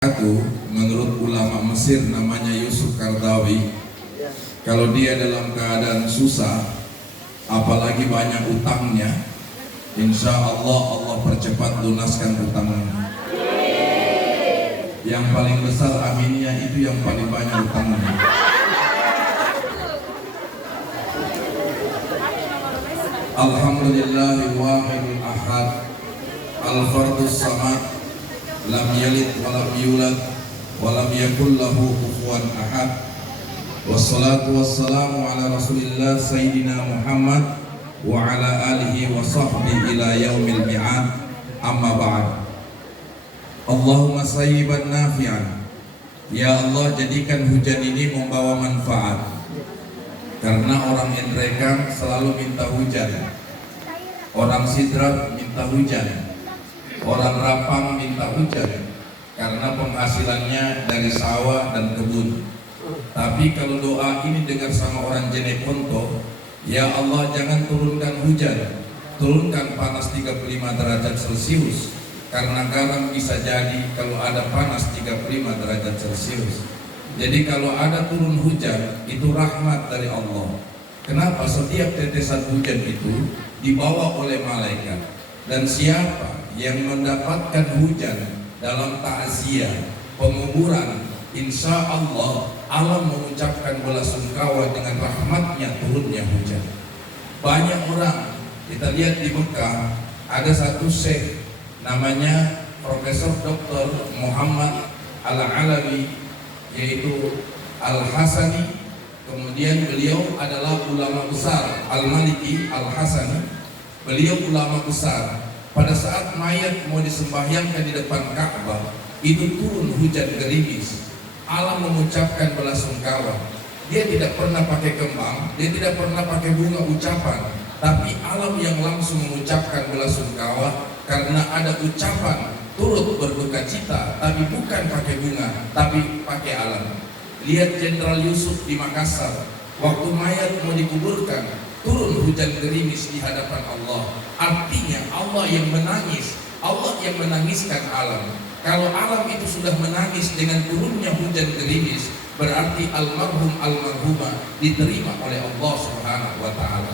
Satu, menurut ulama Mesir namanya Yusuf Qaradawi, kalau dia dalam keadaan susah, apalagi banyak utangnya, insya Allah Allah percepat lunaskan utangnya. Yang paling besar aminnya itu yang paling banyak utangnya. Alhamdulillahi wahidul ahad, al-fardus samad, lam yalid walam yulad walam yakul lahu kufuwan ahad. Wassalatu wassalamu ala rasulillah sayyidina Muhammad wa ala alihi wa sahbihi ila yaumil mi'ad. Amma ba'd. Allahumma sayyiban nafi'an. Ya Allah, jadikan hujan ini membawa manfaat. Karena orang Endrekang selalu minta hujan, orang Sidrap minta hujan, orang Rapang minta hujan karena penghasilannya dari sawah dan kebun. Tapi kalau doa ini dengar sama orang Jeneponto, ya Allah jangan turunkan hujan, turunkan panas 35 derajat Celcius, karena garam bisa jadi kalau ada panas 35 derajat Celcius. Jadi kalau ada turun hujan itu rahmat dari Allah. Kenapa? Setiap tetesan hujan itu dibawa oleh malaikat. Dan siapa yang mendapatkan hujan dalam takziah, penguburan, insya Allah Allah mengucapkan belasungkawa dengan rahmatnya turunnya hujan. Banyak orang, kita lihat di Mekah, ada satu syekh namanya Profesor Dr. Muhammad Al-Alawi, yaitu Al-Hasani. Kemudian beliau adalah ulama besar, Al-Maliki Al-Hasani. Beliau ulama besar. Pada saat mayat mau disembahyangkan di depan Ka'bah, itu turun hujan gerimis. Allah mengucapkan belasungkawa. Dia tidak pernah pakai kembang, dia tidak pernah pakai bunga ucapan, tapi alam yang langsung mengucapkan belasungkawa karena ada ucapan turut berduka cita, tapi bukan pakai bunga, tapi pakai alam. Lihat Jenderal Yusuf di Makassar, waktu mayat mau dikuburkan, turun hujan gerimis di hadapan Allah. Artinya Allah yang menangis, Allah yang menangiskan alam. Kalau alam itu sudah menangis dengan turunnya hujan gerimis, berarti almarhum almarhumah diterima oleh Allah Subhanahu wa taala.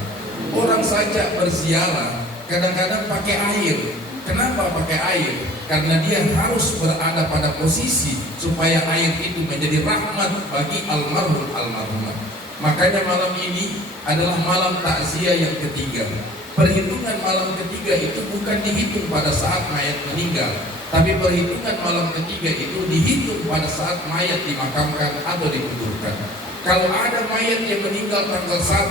Orang saja berziarah kadang-kadang pakai air. Kenapa pakai air? Karena dia harus berada pada posisi supaya air itu menjadi rahmat bagi almarhum almarhumah. Makanya malam ini adalah malam takziah yang ketiga. Perhitungan malam ketiga itu bukan dihitung pada saat mayat meninggal, tapi perhitungan malam ketiga itu dihitung pada saat mayat dimakamkan atau dikuburkan. Kalau ada mayat yang meninggal tanggal 1,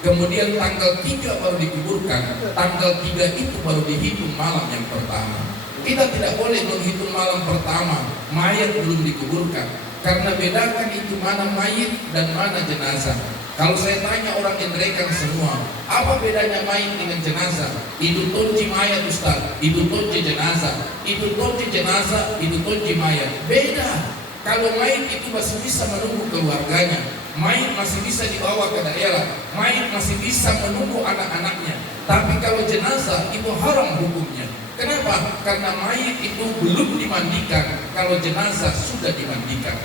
kemudian tanggal 3 baru dikuburkan, tanggal 3 itu baru dihitung malam yang pertama. Kita tidak boleh menghitung malam pertama mayat belum dikuburkan, karena bedakan itu mana mayit dan mana jenazah. Kalau saya tanya orang Endrekang semua, apa bedanya mayit dengan jenazah? Itu tonji mayat Ustaz, itu tonji jenazah, itu tonji jenazah, itu tonji mayat. Beda. Kalau mayit itu masih bisa menunggu keluarganya, mayit masih bisa dibawa ke daerah, mayit masih bisa menunggu anak-anaknya. Tapi kalau jenazah itu haram hukumnya. Kenapa? Karena mayit itu belum dimandikan, kalau jenazah sudah dimandikan.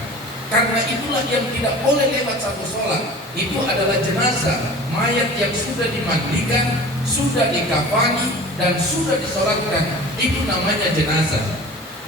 Karena itulah yang tidak boleh lewat satu sholat. Itu adalah jenazah, mayat yang sudah dimandikan, sudah dikafani, dan sudah disolatkan. Itu namanya jenazah.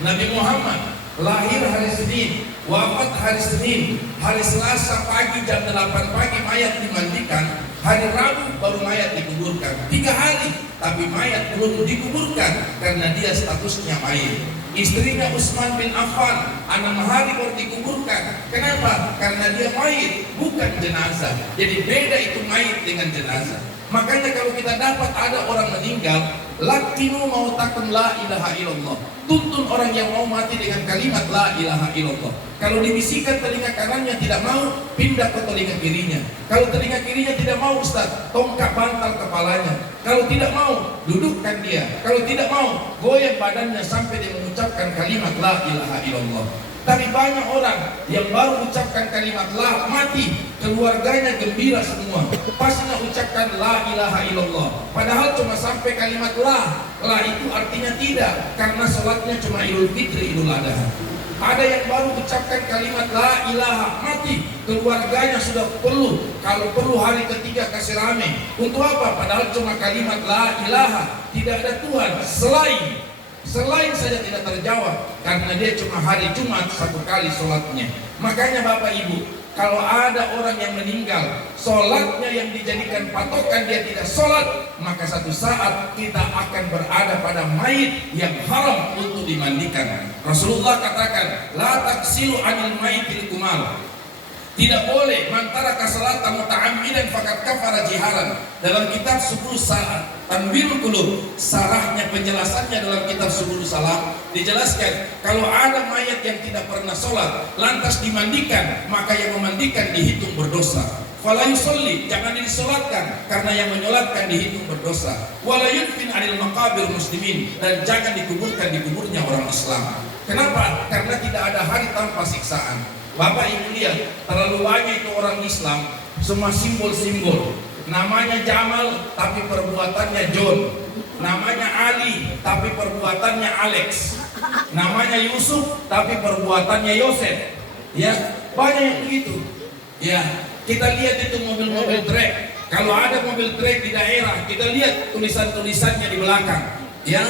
Nabi Muhammad lahir hari Senin, wafat hari Senin, hari Selasa pagi jam 8 pagi mayat dimandikan, hari Rabu baru mayat dikuburkan. 3 hari, tapi mayat belum dikuburkan karena dia statusnya mayit. Istrinya Utsman bin Affan 6 hari baru dikuburkan. Kenapa? Karena dia mayit, bukan jenazah. Jadi beda itu mayit dengan jenazah. Makanya kalau kita dapat ada orang meninggal, lakinu mautakum la ilaha illallah. Tuntun orang yang mau mati dengan kalimat la ilaha illallah. Kalau dibisikkan telinga kanannya tidak mau, pindah ke telinga kirinya. Kalau telinga kirinya tidak mau Ustaz, tongkat bantal kepalanya. Kalau tidak mau, dudukkan dia. Kalau tidak mau, goyang badannya sampai dia mengucapkan kalimat la ilaha illallah. Tapi banyak orang yang baru ucapkan kalimat la mati, keluarganya gembira semua. Pasnya ucapkan la ilaha illallah, padahal cuma sampai kalimat la. La itu artinya tidak, karena sholatnya cuma Idul Fitri, Idul Adha. Ada yang baru ucapkan kalimat la ilaha, mati, keluarganya sudah perlu, kalau perlu hari ketiga kasih rame. Untuk apa? Padahal cuma kalimat la ilaha, tidak ada Tuhan selain saja tidak terjawab, karena dia cuma hari Jumat satu kali sholatnya. Makanya Bapak Ibu, kalau ada orang yang meninggal, sholatnya yang dijadikan patokan dia tidak sholat, maka satu saat kita akan berada pada mayit yang haram untuk dimandikan. Rasulullah katakan, la taksilu anil mayitil kumal. Tidak boleh mantara kasalata muta'ammidan fakat kafara jiharan. Dalam kitab 10 Tanwirul Qulub, sarahnya penjelasannya dalam kitab 10 salam dijelaskan, kalau ada mayat yang tidak pernah sholat lantas dimandikan, maka yang memandikan dihitung berdosa. Fala yusolli, jangan disolatkan, karena yang menyolatkan dihitung berdosa. Wala yudfin anil maqabir muslimin, dan jangan dikuburkan di kuburnya orang Islam. Kenapa? Karena tidak ada hari tanpa siksaan. Bapak Ibu lihat, terlalu banyak itu orang Islam semua simbol-simbol. Namanya Jamal tapi perbuatannya John. Namanya Ali tapi perbuatannya Alex. Namanya Yusuf tapi perbuatannya Yosef. Ya, banyak yang begitu. Ya, kita lihat itu mobil-mobil trek. Kalau ada mobil trek di daerah, kita lihat tulisan-tulisannya di belakang. Ya,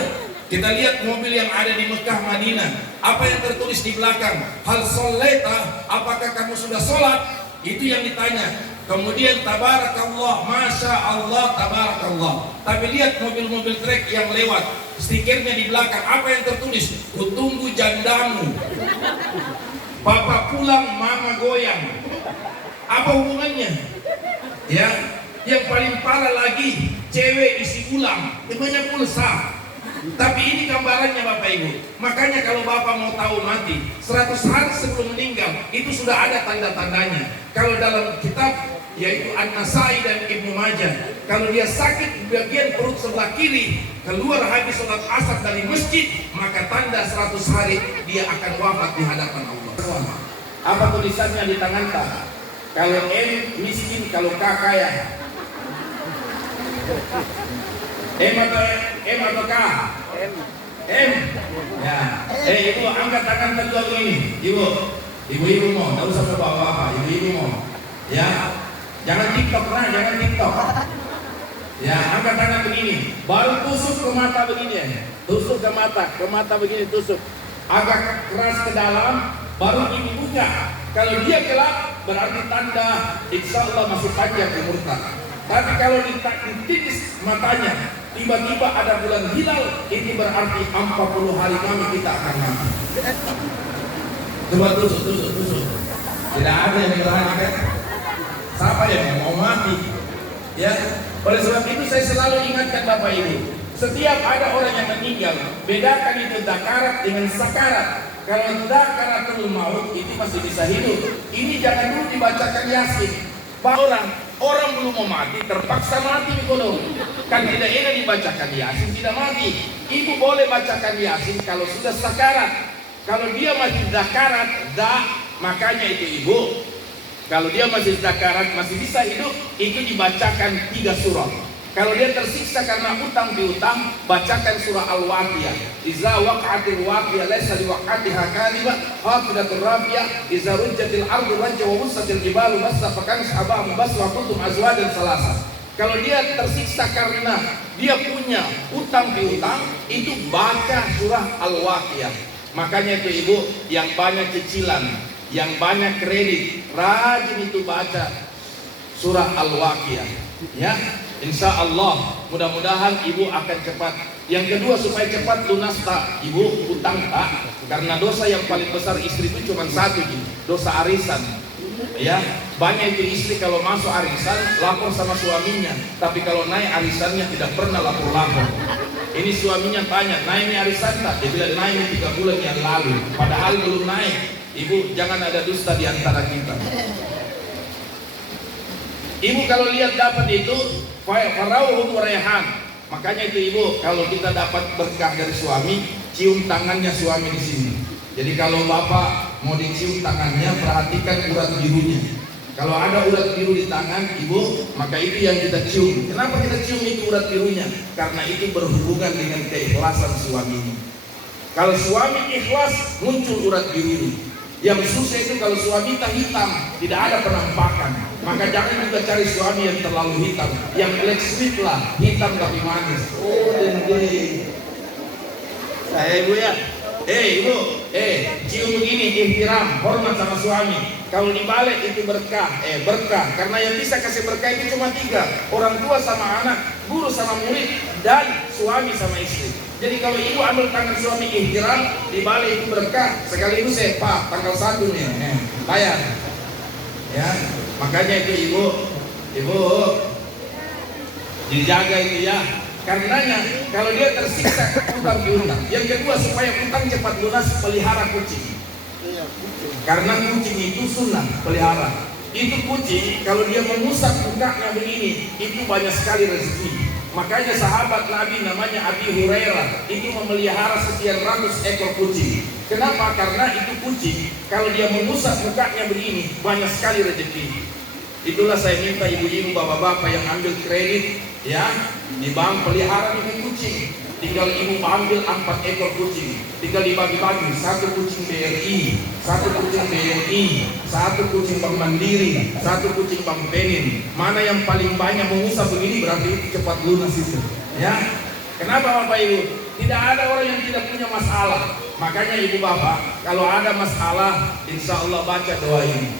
kita lihat mobil yang ada di Mekah, Madinah. Apa yang tertulis di belakang? Hal sholeta, apakah kamu sudah sholat? Itu yang ditanya. Kemudian tabarakallah, masya Allah, tabarakallah. Tapi lihat mobil-mobil trek yang lewat, stikernya di belakang. Apa yang tertulis? Kutunggu jandamu. Papa pulang, mama goyang. Apa hubungannya? Ya, yang paling parah lagi, cewek isi ulang, namanya pulsa. Tapi ini gambarannya Bapak Ibu. Makanya kalau Bapak mau tahu mati 100 hari sebelum meninggal, itu sudah ada tanda-tandanya. Kalau dalam kitab yaitu An-Nasai dan Ibnu Majah, kalau dia sakit di bagian perut sebelah kiri, keluar habis sholat asar dari masjid, maka tanda 100 hari dia akan wafat di hadapan Allah. Apa tulisannya di tangan tak? Kalau M miskin, kalau K kaya. M atau K? M. Ya. Ibu angkat tangan kedua begini. Ibu mau, tidak usah bawa apa. Ibu mau. Ya. Jangan TikTok, jangan TikTok. Ya, angkat tangan begini. Baru tusuk ke mata begini ya. Tusuk ke mata begini tusuk. Agak keras ke dalam, baru ini buka. Kalau dia gelap, berarti tanda insya Allah masih panjang umurnya. Tapi kalau dititis matanya, tiba-tiba ada bulan hilal, ini berarti 40 hari kami kita akan mati. Coba tusuk. Tidak ada yang berani. Siapa yang mau mati? Ya, oleh sebab itu saya selalu ingatkan Bapak Ibu, setiap ada orang yang meninggal, bedakan itu dakarat dengan sakarat. Kalau dakaratul maut itu masih bisa hidup. Ini jangan dulu dibacakan Yasin. Orang belum mau mati terpaksa mati di gunung. Kan tidak enak dibacakan Yasin tidak mati. Ibu boleh bacakan Yasin kalau sudah sakarat. Kalau dia masih zakarat, makanya itu ibu. Kalau dia masih zakarat, masih bisa hidup, itu dibacakan 3 surah. Kalau dia tersiksa karena utang piutang, bacakan surah Al-Waqiah. Iza waqa'atil waqiah laysa liwaqa'atiha kadhibah hafidatur rafiyah iza rujjatil ardu rajja wa wussatil jibalu bassa fakan sahabahum baswa kuntum azwajan salasa. Kalau dia tersiksa karena dia punya utang piutang, itu baca surah Al-Waqiah. Makanya itu ibu yang banyak cicilan, yang banyak kredit, rajin itu baca surah Al-Waqiah. Ya, insya Allah mudah-mudahan ibu akan cepat. Yang kedua, supaya cepat lunas tak ibu utang tak, karena dosa yang paling besar istri itu cuma satu, dosa arisan. Ya, banyak itu istri kalau masuk arisan lapor sama suaminya, tapi kalau naik arisannya tidak pernah lapor. Ini suaminya tanya, naik ini arisan tak? Dia bilang naik 3 bulan yang lalu, padahal belum naik. Ibu jangan ada dusta di antara kita. Ibu kalau lihat dapat itu farauhu rehan. Makanya itu ibu, kalau kita dapat berkah dari suami, cium tangannya suami di sini. Jadi kalau bapak mau dicium tangannya, perhatikan urat birunya. Kalau ada urat biru di tangan ibu, maka itu yang kita cium. Kenapa kita cium itu urat birunya? Karena itu berhubungan dengan keikhlasan suaminya. Kalau suami ikhlas, muncul urat biru. Yang susah itu kalau suami hitam, tidak ada penampakan. Maka jangan juga cari suami yang terlalu hitam. Yang black sweet lah, hitam tapi manis. Oh, dendeng. Saya ibu ya. Ibu, cium begini, ihtiram, hormat sama suami. Kalau dibalik itu berkah, berkah. Karena yang bisa kasih berkah itu cuma 3. Orang tua sama anak, guru sama murid, dan suami sama istri. Jadi kalau ibu ambil tangan suami ihtiram, dibalik itu berkah. Sekaligus Pak, tanggal 1 nih, bayar. Ya, makanya itu ibu dijaga itu ya. Karenanya kalau dia tersiksa utang piutang. Yang kedua, supaya utang cepat lunas, pelihara kucing. Karena kucing itu sunnah pelihara. Itu kucing kalau dia mengusap mukanya begini, itu banyak sekali rezeki. Makanya sahabat Nabi namanya Abi Hurairah itu memelihara sekian ratus ekor kucing. Kenapa? Karena itu kucing kalau dia mengusap mukanya begini, banyak sekali rezeki. Itulah saya minta ibu-ibu, bapak-bapak yang ambil kredit ya di bank, pelihara dengan kucing. Tinggal ibu ambil 4 ekor kucing, tinggal dibagi-bagi. 1 kucing BRI, 1 kucing BNI, 1 kucing Bank Mandiri, 1 kucing Bank Penin. Mana yang paling banyak mengusap begini berarti cepat lunas itu. Ya, kenapa Bapak Ibu? Tidak ada orang yang tidak punya masalah. Makanya ibu bapak, kalau ada masalah, insya Allah baca doa ini.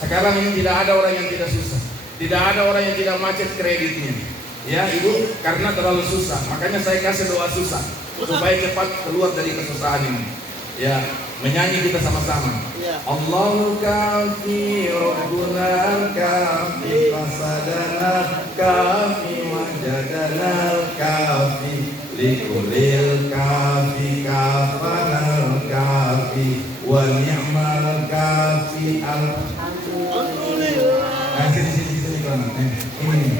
Sekarang ini tidak ada orang yang tidak susah, tidak ada orang yang tidak macet kreditnya. Ya ibu, karena terlalu susah, makanya saya kasih doa susah supaya cepat keluar dari kesusahan ini. Ya, menyanyi kita sama-sama. Allahu kafi Rabbuna kafi fasadana kafi wajadana kafi likulil kafi kafanal kafi wa ni'mal kafi alhamdulillah. Nah, sini kawan. Sini.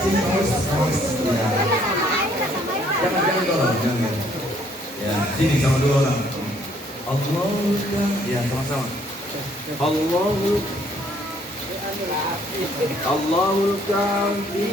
Sini kawan. Ya. Jangan dorong, jangan. Ya, sini sama 2 orang. Allahu kafi. Ya, sama-sama. Allahul kafi